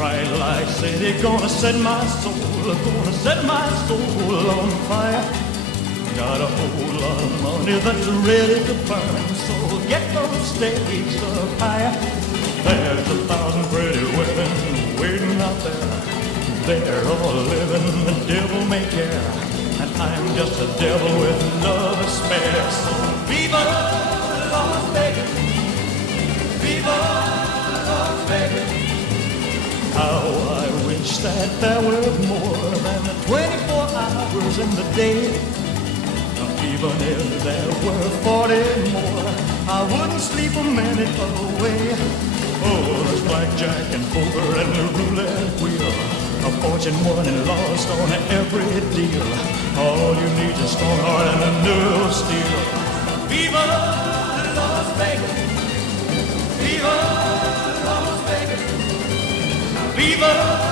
bright light city, gonna set my soul on fire. Got a whole lot of money that's ready to burn, so get those stakes up higher. There's 1,000 pretty women waiting out there. They're all living the devil may care, and I'm just a devil with love to spare. So viva Las Vegas, viva Las Vegas. How I wish that there were more than 24 hours in the day. Even if there were 40 more, I wouldn't sleep a minute away. Oh, there's blackjack and poker and the roulette wheel, a fortune won and lost on every deal. All you need is a strong heart and a nerve of steel. Viva Las Vegas, viva Las Vegas, viva